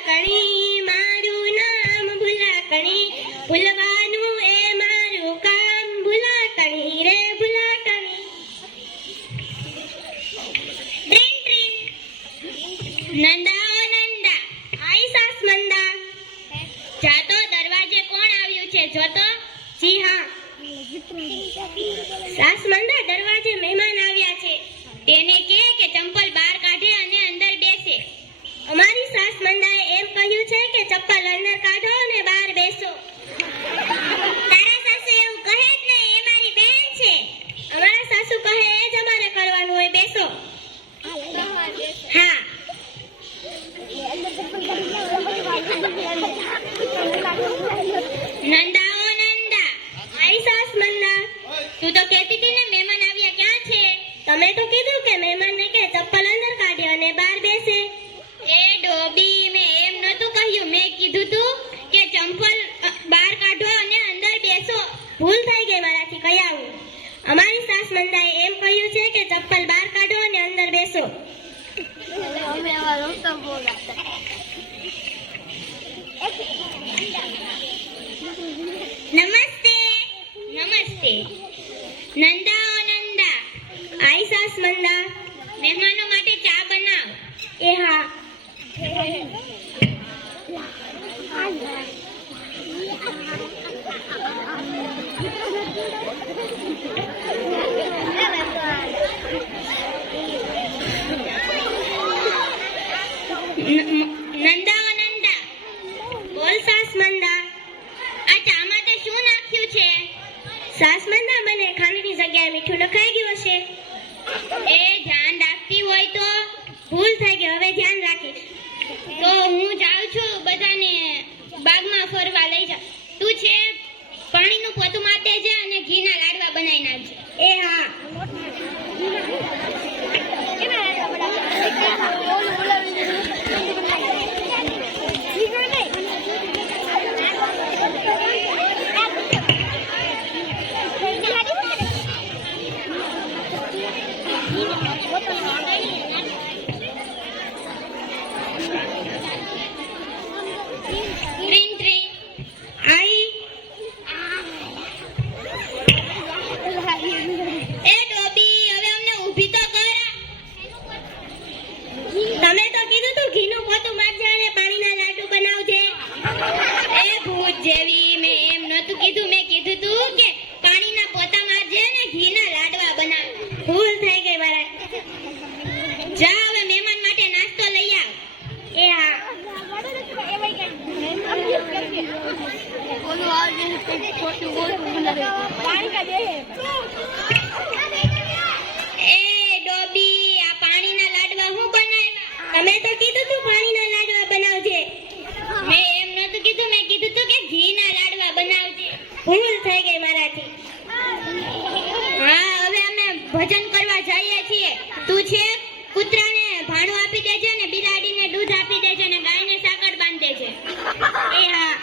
ભૂલાકણી મારું નામ ભૂલાકણી ભૂલવાનું એ મારું કામ ભૂલાકણી રે ભૂલાકણી ટ્રીન ટ્રીન નંદા ઓ નંદા આઈ સાસ મંદા જાતો દરવાજે કોણ આવ્યું છે જોતો જી હા સાસ મંદા દરવાજે મહેમાન આવ્યા છે તેને કહે કે ચંપલ બહાર કાઢે અને અંદર બેસે અમારી સાસ મંદાએ એમ કહ્યું છે કે ચપ્પલ અંદર કાઢો અને બહાર બેસો તારા સાસુ એવું કહે જ નહીં એ મારી બહેન છે અમારા સાસુ કહે એ જ અમારે કરવાનું હોય બેસો હા નંદા ઓ નંદા આઈ સાસ મંદા તું તો કહેતી હતી ને મહેમાન આવ્યા ક્યાં છે તમે તો કીધું કે મહેમાનને કે ચપ્પલ અંદર કાઢે અને બહાર બેસે એ ડોબી મેં એમ નતું કહ્યું મેં કીધું તું કે ચંપલ બહાર કાઢો અને અંદર બેસો ભૂલ થઈ ગઈ મારાથી કહી આવું અમારી સાસ મંદાએ એમ કહ્યું છે કે ચપ્પલ બહાર કાઢો અને અંદર બેસો નમસ્તે નમસ્તે નંદા ઓ નંદા આઈ સાસ મંદા મહેમાનો માટે ચા બનાવ એ હા નંદા ઓ નંદા બોલ સાસ મંદા આ ચામાં તે શું નાખ્યું છે સાસ મંદા મને ખાંડની જગ્યાએ મીઠું નખાઈ ગયું હશે એ ધ્યાન રાખતી હોય તો ભૂલ થઈ ગઈ હવે ધ્યાન રાખીશ તો હું જાઉં છું બધાને બાગમાં ફરવા લઈ જા તું છે પાણીનું પોતું માર દેજે અને ઘીના લાડવા બનાવી નાખજે એ હા ટ્રીન ટ્રીન આઈ એ ડોબી હવે અમને ઊભી તો કર તમે તો કીધું તું ઘીનું પોતું મારજે અને પાણીના લાડુ બનાવજે એ ભૂત જેવી મેં એમ નતું કીધું મેં કીધું તું કે પાણીના પોતા મારજે અને ઘીના લાડવા બનાવ ભૂલ થઈ ગઈ મારા જા હવે મહેમાન માટે નાસ્તો લઈ આવ એ હા એ ડોબી આ પાણીના લાડવા હું બનાવ્યા તમે તો કીધું તું પાણીના લાડવા બનાવજે મેં એમ નતું કીધું મેં કીધું તું કે ઘીના લાડવા બનાવજે ભૂલ થઈ ગઈ મારાથી હા હવે અમે ભજન કરવા જઈએ છીએ તું છે કૂતરાને ભાણું આપી દેજે ને બિલાડીને દૂધ આપી દેજે ને ગાયને સાકર બાંધી દેજે એ હા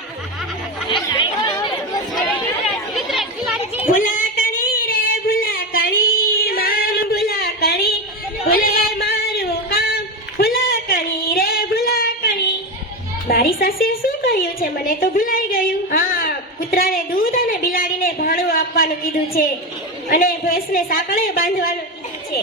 ભૂલાકણી રે ભૂલાકણી મામ ભૂલાકણી ભૂલે મારું કામ ભૂલાકણી રે ભૂલાકણી મારી સાસુએ શું કહ્યું છે મને તો ભૂલાઈ ગયું હા કૂતરાને દૂધ અને બિલાડીને ભાણું આપવાનું કીધું છે અને ભેંસને સાંકળે બાંધવાનું કીધું છે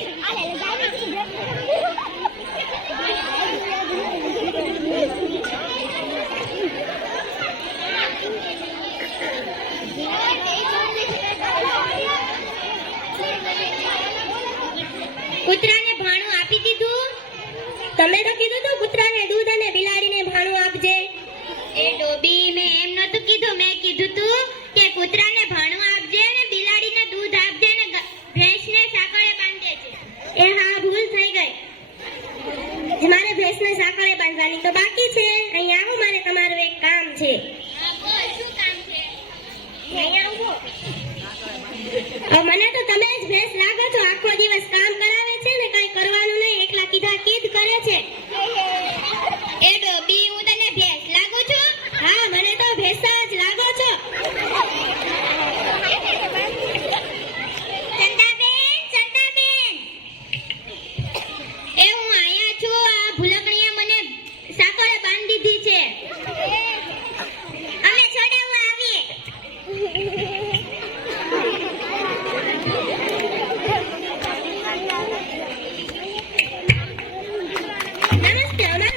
કૂતરાને ભાણું આપી દીધું તમે તો કીધું તું કૂતરાને દૂધ અને બિલાડીને ભાણું આપજે એ ડોબી મેં એમ નતું કીધું મેં કીધું તું કે કૂતરાને ભાણું આપજે અને બિલાડીને દૂધ આપજે અને ભેંસને સાંકળે બાંધજે એ હા ભૂલ થઈ ગઈ મારે ભેંસને સાંકળે બાંધવાની તો બાકી છે અહીંયા આવો મારે તમારું એક કામ છે હા બોલ શું કામ છે અહીંયા આવો મને તો તમે જ ભેંસ લાગો છો આખો દિવસ કામ કરાવે છે ને કઈ કરવાનું નહીં એકલા કીધા કીધ કરે છે એ ડોબી હું તને ભેંસ લાગુ છું હા મને તો ભેંસ જ લાગો છો ચંદાબેન ચંદાબેન એ હું અહીંયા છું આ ભૂલકણીએ મને સાંકળે બાંધી દીધી છે નમસ્તે અમારું